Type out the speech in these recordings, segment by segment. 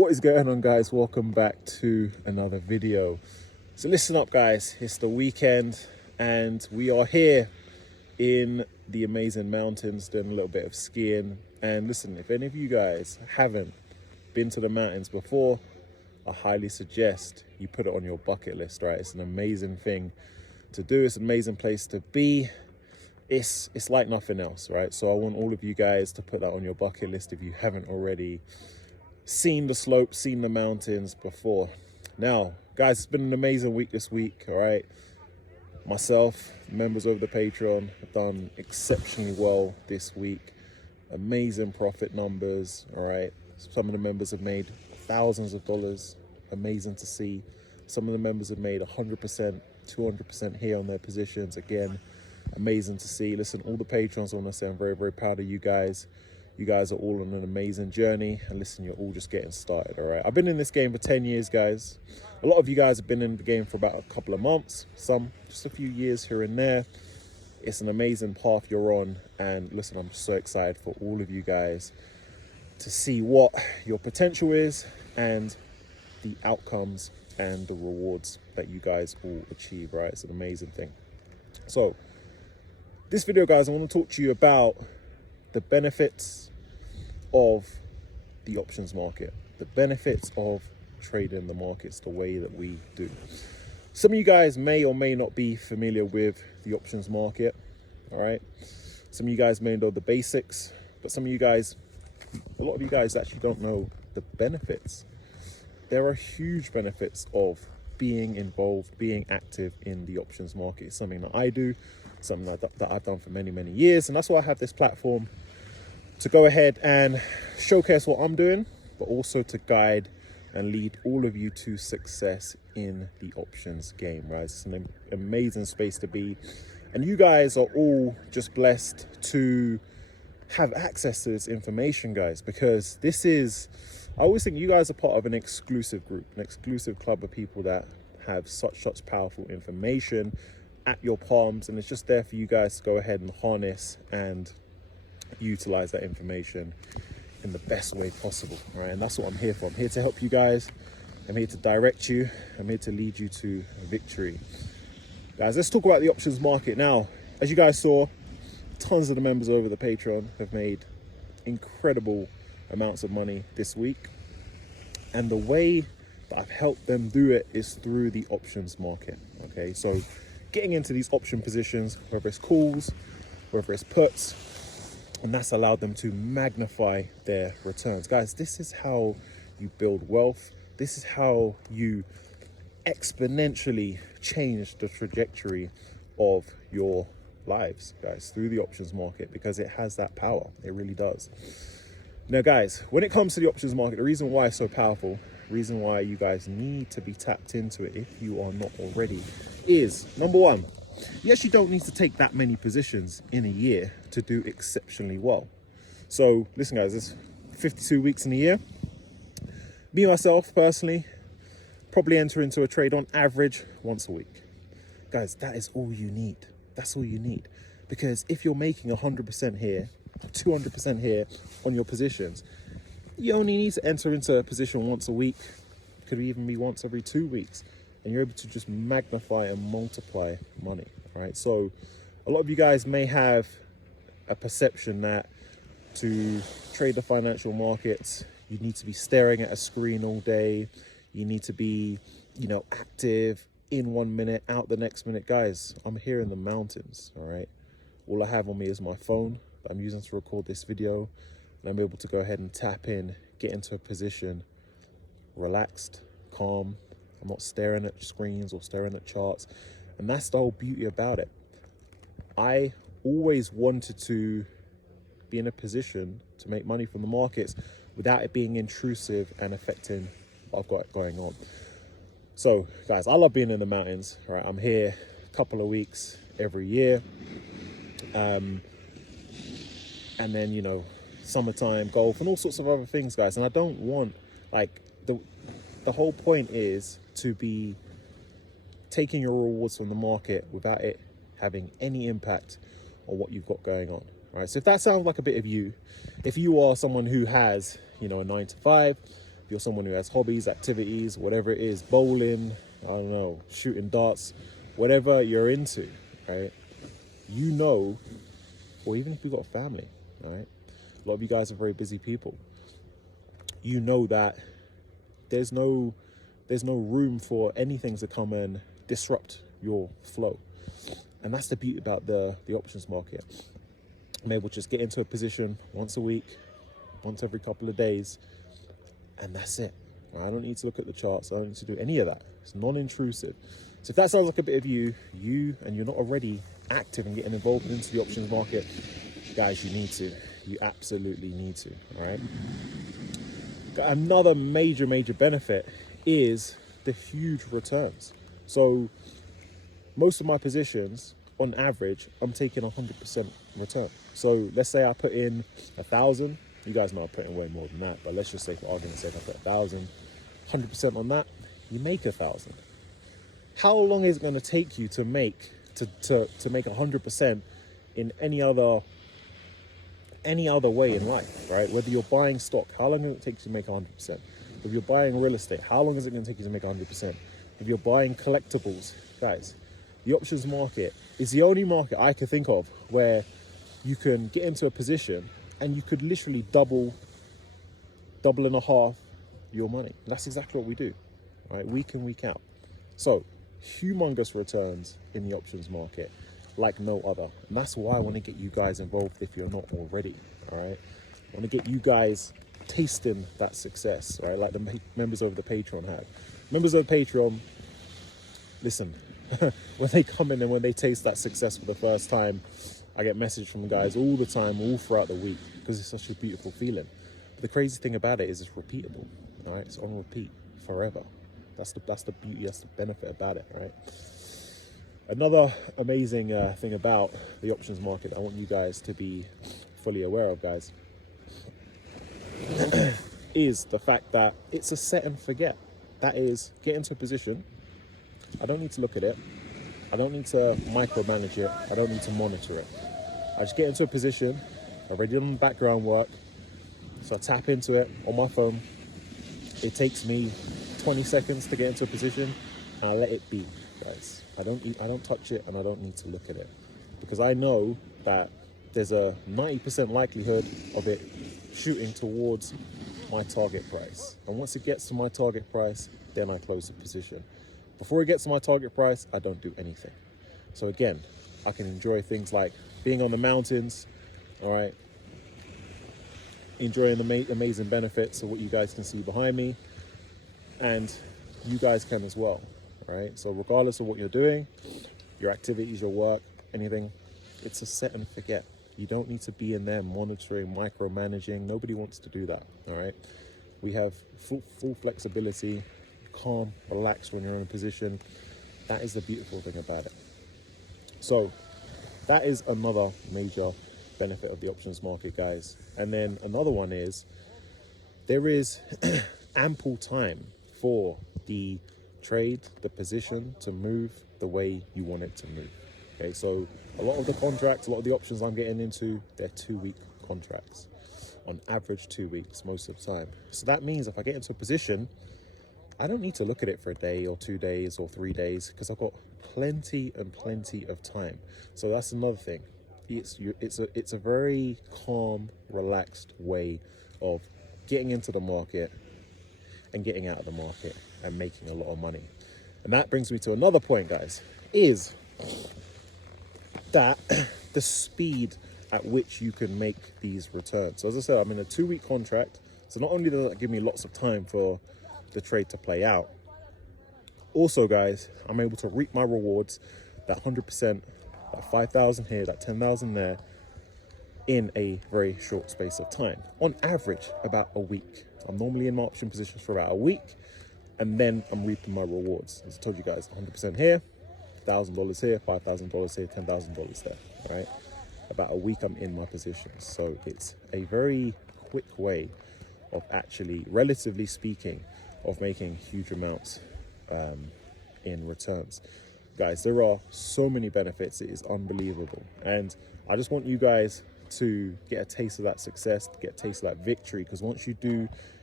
What is going on, guys? Welcome back to another video. So listen up, guys, it's the weekend and we are here in the amazing mountains doing a little bit of skiing. And listen, if any of you guys haven't been to the mountains before, I highly suggest you put it on your bucket list, right? It's an amazing thing to do. It's an amazing place to be. It's like nothing else, right? So I want all of you guys to put that on your bucket list if you haven't already seen the slopes, seen the mountains before. Now, guys, it's been an amazing week this week, all right? Myself, members of the Patreon have done exceptionally well this week. Amazing profit numbers, all right? Some of the members have made thousands of dollars. Amazing to see. Some of the members have made 100%, 200% here on their positions. Again, amazing to see. Listen, all the patrons, I want to say I'm very, very proud of you guys. You guys are all on an amazing journey, and listen, you're all just getting started, all right? I've been in this game for 10 years, guys. A lot of you guys have been in the game for about a couple of months, some just a few years here and there. It's an amazing path you're on, and listen, I'm so excited for all of you guys to see what your potential is and the outcomes and the rewards that you guys all achieve, right? It's an amazing thing. So this video, guys, I want to talk to you about the benefits of the options market, the benefits of trading the markets the way that we do. Some of you guys may or may not be familiar with the options market, all right? Some of you guys may know the basics, but some of you guys, a lot of you guys actually don't know the benefits. There are huge benefits of being involved, being active in the options market. It's something that I do, something that I've done for many, many years. And that's why I have this platform to go ahead and showcase what I'm doing, but also to guide and lead all of you to success in the options game, right? It's an amazing space to be. And you guys are all just blessed to have access to this information, guys, because this is, I always think you guys are part of an exclusive group, an exclusive club of people that have such powerful information at your palms, and it's just there for you guys to go ahead and harness and utilize that information in the best way possible, all right? And that's what I'm here for. I'm here to help you guys. I'm here to direct you. I'm here to lead you to victory. Guys, let's talk about the options market now. As you guys saw, tons of the members over the Patreon have made incredible amounts of money this week, and the way that I've helped them do it is through the options market. Okay, so getting into these option positions, whether it's calls, whether it's puts, and that's allowed them to magnify their returns. Guys, this is how you build wealth. This is how you exponentially change the trajectory of your lives, guys, through the options market, because it has that power. It really does. Now, guys, when it comes to the options market, the reason why it's so powerful, the reason why you guys need to be tapped into it if you are not already, is number one, you actually don't need to take that many positions in a year to do exceptionally well. So listen, guys, there's 52 weeks in a year. Me, myself, personally, probably enter into a trade on average once a week. Guys, that is all you need. That's all you need. Because if you're making 100% here, 200% here on your positions, you only need to enter into a position once a week. Could even be once every 2 weeks. And you're able to just magnify and multiply money, right? So a lot of you guys may have a perception that to trade the financial markets, you need to be staring at a screen all day. You need to be, active in 1 minute, out the next minute. Guys, I'm here in the mountains, all right? All I have on me is my phone that I'm using to record this video. And I'm able to go ahead and tap in, get into a position, relaxed, calm. I'm not staring at screens or staring at charts. And that's the whole beauty about it. I always wanted to be in a position to make money from the markets without it being intrusive and affecting what I've got going on. So, guys, I love being in the mountains, right? I'm here a couple of weeks every year. And then, summertime, golf, and all sorts of other things, guys. And I don't want, the whole point is to be taking your rewards from the market without it having any impact on what you've got going on, right? So if that sounds like a bit of you, if you are someone who has, a 9 to 5, you're someone who has hobbies, activities, whatever it is, bowling, I don't know, shooting darts, whatever you're into, right? You know, or even if you've got a family, right? A lot of you guys are very busy people. You know that there's no room for anything to come and disrupt your flow. And that's the beauty about the options market. I'm able to just get into a position once a week, once every couple of days, and that's it. I don't need to look at the charts. I don't need to do any of that. It's non-intrusive. So if that sounds like a bit of you and you're not already active and getting involved into the options market, guys, you need to. You absolutely need to, all right? Another major benefit is the huge returns. So most of my positions, on average, I'm taking 100% return. So let's say I put in 1,000. You guys know I put in way more than that, but let's just say for argument's sake, I put 1,000, 100% on that, you make 1,000. How long is it going to take you to make 100% in any other way in life, right? Whether you're buying stock, how long does it take you to make 100%? If you're buying real estate, how long is it going to take you to make 100%? If you're buying collectibles, guys, the options market is the only market I can think of where you can get into a position and you could literally double and a half your money. And that's exactly what we do, right? Week in, week out. So humongous returns in the options market like no other. And that's why I want to get you guys involved if you're not already, all right? I want to get you guys tasting that success, right? Like the members of the Patreon have. Members of the Patreon, listen, when they come in and when they taste that success for the first time, I get messages from guys all the time, all throughout the week, because it's such a beautiful feeling. But the crazy thing about it is it's repeatable, all right? It's on repeat forever. That's the beauty, that's the benefit about it, right? Another amazing thing about the options market I want you guys to be fully aware of, guys, is the fact that it's a set and forget. That is, get into a position. I don't need to look at it. I don't need to micromanage it. I don't need to monitor it. I just get into a position. I already done the background work. So I tap into it on my phone. It takes me 20 seconds to get into a position, and I let it be, guys. I don't touch it, and I don't need to look at it, because I know that there's a 90% likelihood of it shooting towards my target price. And once it gets to my target price, then I close the position. Before it gets to my target price, I don't do anything. So again, I can enjoy things like being on the mountains, all right, enjoying the amazing benefits of what you guys can see behind me, and you guys can as well, right? So regardless of what you're doing, your activities, your work, anything, it's a set and forget. You don't need to be in there monitoring, micromanaging. Nobody wants to do that, all right? We have full flexibility, calm, relaxed when you're in a position. That is the beautiful thing about it. So that is another major benefit of the options market, guys. And then another one is there is ample time for the trade, the position to move the way you want it to move. Okay, so a lot of the contracts, a lot of the options I'm getting into, they're 2-week contracts. On average, 2 weeks most of the time. So that means if I get into a position, I don't need to look at it for a day or 2 days or 3 days, because I've got plenty of time. So that's another thing. It's a very calm, relaxed way of getting into the market and getting out of the market and making a lot of money. And that brings me to another point, guys, is that the speed at which you can make these returns. So as I said, I'm in a 2-week contract. So not only does that give me lots of time for the trade to play out, also, guys, I'm able to reap my rewards, that 100%, that 5,000 here, that 10,000 there, in a very short space of time. On average, about a week. I'm normally in my option positions for about a week, and then I'm reaping my rewards. As I told you guys, 100% here, $1,000 here, $5,000 here, $10,000 there, all right? About a week I'm in my positions. So it's a very quick way of actually, relatively speaking, of making huge amounts in returns. Guys, there are so many benefits. It is unbelievable. And I just want you guys to get a taste of that success, to get a taste of that victory, because once you do,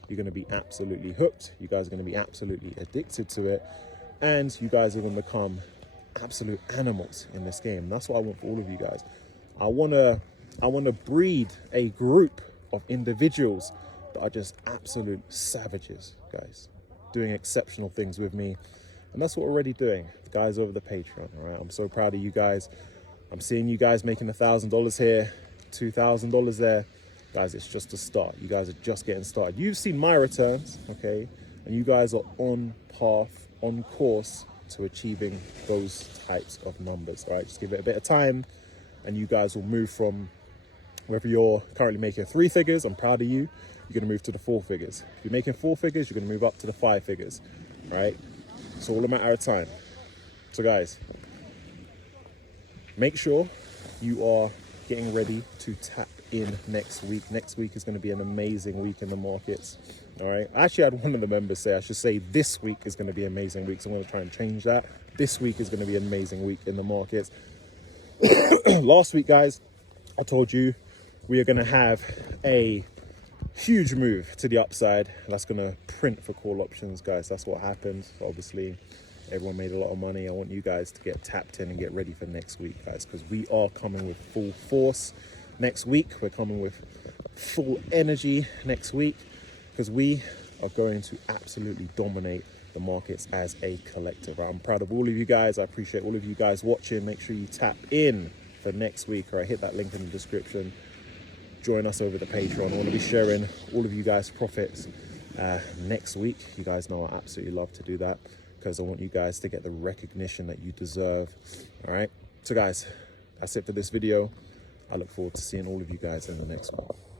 you're going to be absolutely hooked. You guys are going to be absolutely addicted to it, and you guys are going to become absolute animals in this game. And that's what I want for all of you guys. I want to breed a group of individuals that are just absolute savages, guys, doing exceptional things with me. And that's what we're already doing, the guys over the Patreon. All right, I'm so proud of you guys. I'm seeing you guys making $1,000 here, $2,000 there. Guys, it's just a start. You guys are just getting started. You've seen my returns, okay? And you guys are on path, on course to achieving those types of numbers. All right, just give it a bit of time and you guys will move from, whether you're currently making 3 figures, I'm proud of you, you're going to move to the 4 figures. If you're making 4 figures, you're going to move up to the 5 figures, right? It's all a matter of time. So guys, make sure you are getting ready to tap in next week. Next week is going to be an amazing week in the markets. All right. I actually had one of the members say, I should say this week is going to be an amazing week. So I'm going to try and change that. This week is going to be an amazing week in the markets. Last week, guys, I told you we are going to have a huge move to the upside. That's going to print for call options, guys. That's what happened. Obviously, everyone made a lot of money. I want you guys to get tapped in and get ready for next week, guys, because we are coming with full force next week. We're coming with full energy next week because we are going to absolutely dominate the markets as a collective. I'm proud of all of you guys. I appreciate all of you guys watching. Make sure you tap in for next week, or I hit that link in the description. Join us over the Patreon. I want to be sharing all of you guys' profits next week. You guys know I absolutely love to do that because I want you guys to get the recognition that you deserve. All right. So guys, that's it for this video. I look forward to seeing all of you guys in the next one.